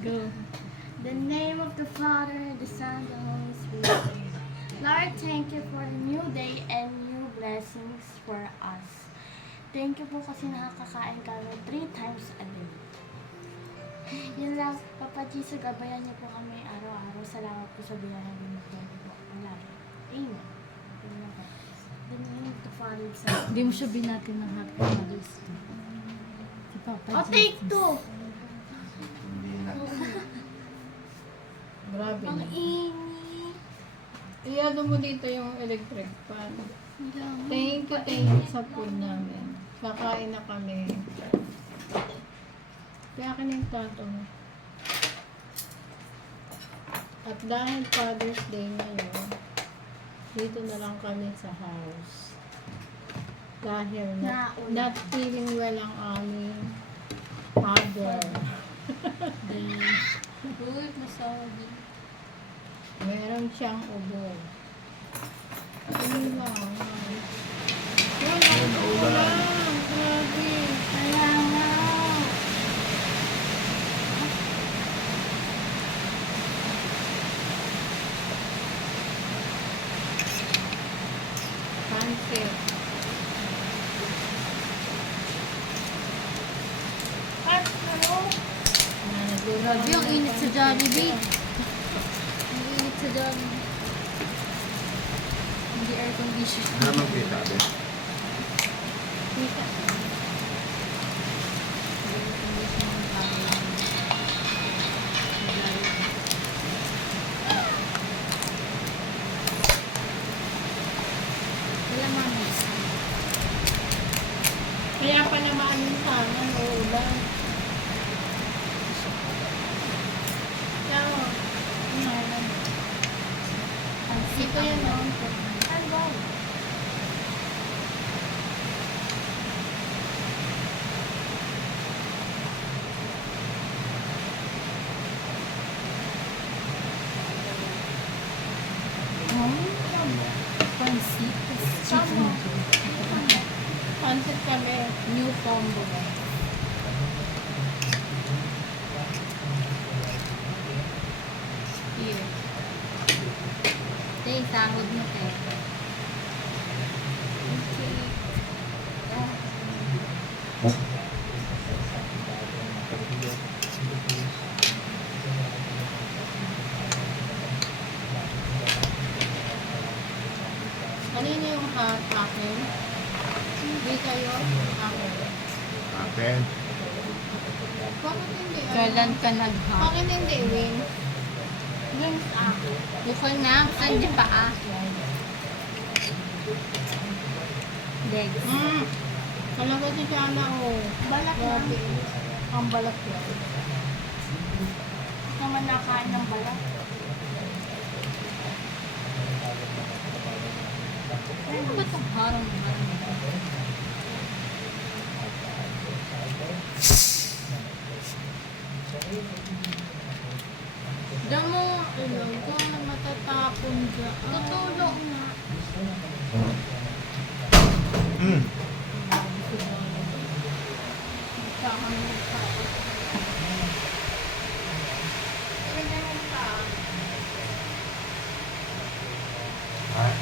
Go. The name of the Father, the Son, the Holy Spirit. Lord, thank you for a new day and new blessings for us. Thank you po kasi nakakakain kami 3 times a day. Yun lang, Papa Jesus, gabayan niyo po kami araw-araw. Salamat po sa biyaya ng mga po. Wala. Amen. The name of the Father, the Son. Hindi mo siya binati ng Happy Mother's Day. Si Papa Oh, take 2! Hindi na. Grabe Ang na. ini. Iyado mo dito yung electric fan. Thank you sa food namin. Kakain na kami. Kaya akin yung tato. At dahil Father's Day ngayon, dito na lang kami sa house. Dahil not feeling well ang aming father. Uy, masawa din. Meron siyang ubo. Yun lang. Naulan. Grabe. Kaya nga. Pancit. Grabe, ang init sa Jollibee. Ang init sa Jollibee. Hindi air condition. Ano naman kita, be? Kita. Wala mami. Kaya pala maalinsangan, uulan. Kaya mo, Dito yan, no? Ano? Pansit. Sama. pancit kami. New combo. Here. Tay, sahod mo, tay. Kanino yung akin? Hindi kayo? Akin. Akin. Bakit hindi? Kailan ka nag-hop? Bakit hindi, Win? Wings ako. Bukol na. Saan di pa ah? Legs. Talaga si Jana, oh. Balak na. Grabe. Ang balak yan. Naman nakain ng balak. Ano ba itong harang-harang? Damo, ilaw ko na matatapon dyan. Tutulog na. Mm. Ay.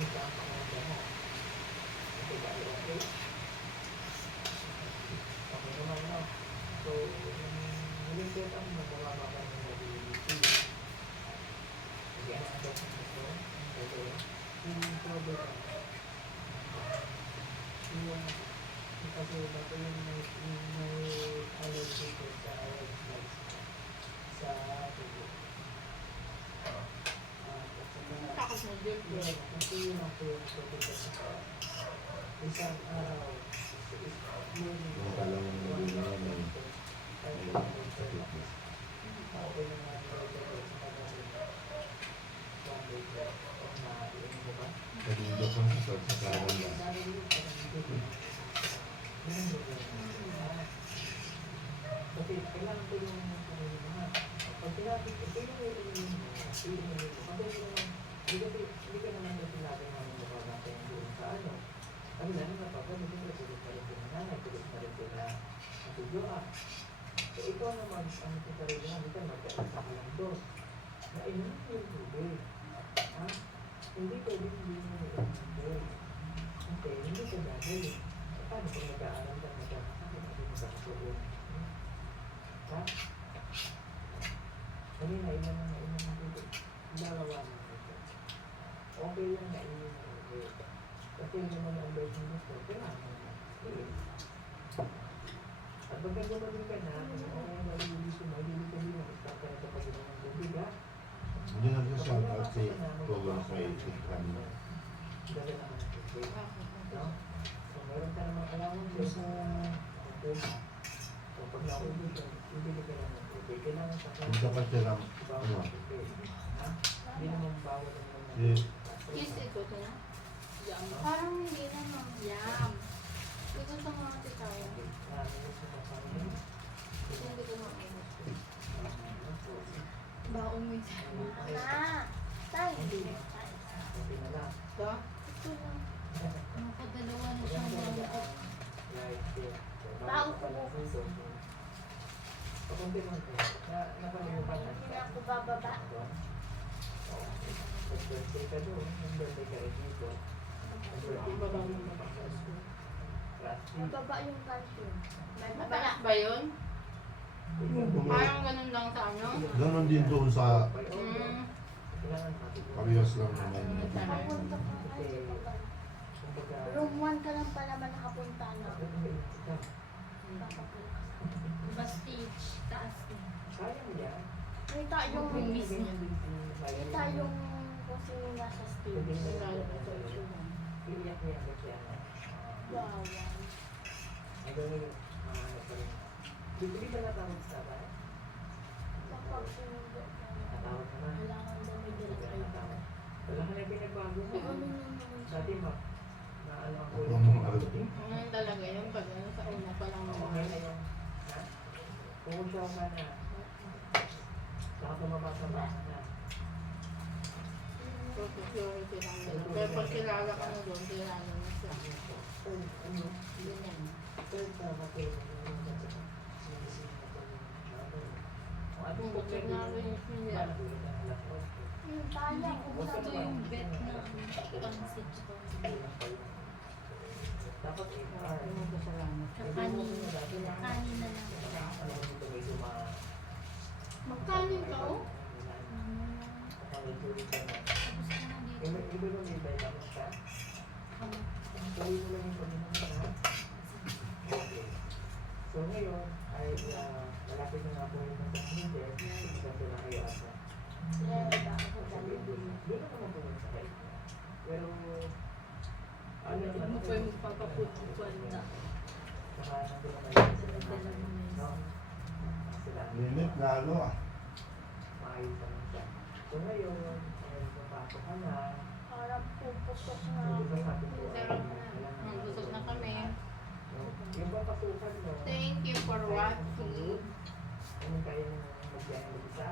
Kamusta ang pakiramdam mo? Okay ba? Okay? Okay naman, no? So, huling set up mo, mababa ka ng mobility. Sige, ano ang dapat nito? Okay. Yung problem, kasi bago yung may allergy ko sa red flags sa tubo. Takot mo, Jeff. Kasi yun ang tubo sa isang araw. Yung talang hindi na naman. Okay na nga ito sa pag-ibig. Pag-ibig ko sa karan lang. Kasi kailangan ko yung mga pag sinabi ko, sino yung ininom mo? Sino yung ininom mo? Kasi hindi ka naman na sinabi namin mukha natin doon sa ano. Kami lang na pag ano, siyempre tulog pa rin sila nanay, tulog pa rin sila ang tudyoan. So ikaw naman, ang sarili namin, ikaw magkaisa ka lang doon. Na ininom yung tubig. Ha? Hindi pwede hindi mo yung tubig. Kasi hindi ka dahil. Paano kung nag-aaral ka, nagkakasakit, hindi mo kakasuon? Ha? Kanina, ilan ang tubig. Lalawa mo ito. Okay lang na ilan ang tubig. Kasi naman ang version nito, kailangan mo na. At pagka gumaling ka na, kung malilisin mo, hindi ka din mag-start ka na sa pag-inom ng tubig, ha? Hindi na siya sa kasi tulong sa itikran mo. Dala naman ang tubig. No? So, meron ka namang allowance sa tubig. So, pag naubos ka, hindi ka lang ng tubig. Kailangan sa Hindi ka pa siya lang, bawal ano, ng tubig. Ha? Hindi naman bawal ang naman. Yes, ito na. Jam. Parang hindi naman. Yum. Ito sa mga titawa. Hindi ko makainis. Baon mo isa. Ma! Tayo. Okay na lang. Ito? Ito lang. Nakadalawa na siya mga Tao ko po. Pakunti-kunti. Nakalimutan na. Hindi na ako bababa. Nag-birthday ka doon. Nag-birthday ka rin dito. Nag-birthday ka doon. Bababa yung canteen. May Mataas bababa. ba yun? Parang ganun lang sa ano? Ganon din doon sa Mm. parehas lang naman. Nakapunta ka nga. Room 1 ka lang pala man nakapunta na. Bastage, taas na. Kaya mo yan. Kita yung Kita yung kung sino nasa stage. Iiyak niya agad siya. Wow. Ang gawin yung ano pa rin. Hindi ka natawag sa ba? Kapag sinundo ka na. Natawag ka na. Kailangan daw may Hindi ka direct natawag. Wala ka na pinagbago mo. Ano naman siya? Dati naalam ko Ano mga arating? Ganun talaga yun. Pag ano sa una pa lang Okay naman. na yung, ha? Pumusyaw ka na. Saka tumaba sa baka na. So, security lang nila. Pero pag kilala ka na doon, kilala mo siya. Ano? Ganyan. Third sa matulog. Kung bukod na rin nila. Yung taya. Ito yung bet na pansit ko. Dapat AR. Kasalanan. Sa kanin. Kanin na lang. Ano ko dito may duma. Magkanin ka oh? Tapos ka na dito. Iba ba may vitamins ka? Gawin mo lang yung pag-inom mo, ha? Okay. So ngayon ay malapit na nga po yung hindi. Kasi na kayo asa. Doon na naman po yung sakit. Pero ano Hindi mo pa yung magpapaputuan na. saka nandun naman yung no? Sila Limit lalo ah. maayos naman siya. So ngayon, papasok ka na. Parang puputok So, na. di ba sabi ko, Sarap na. Busog na kami. yung papasukan mo, Thank you for watching. kung kaya mo magbiyahe mag-isa,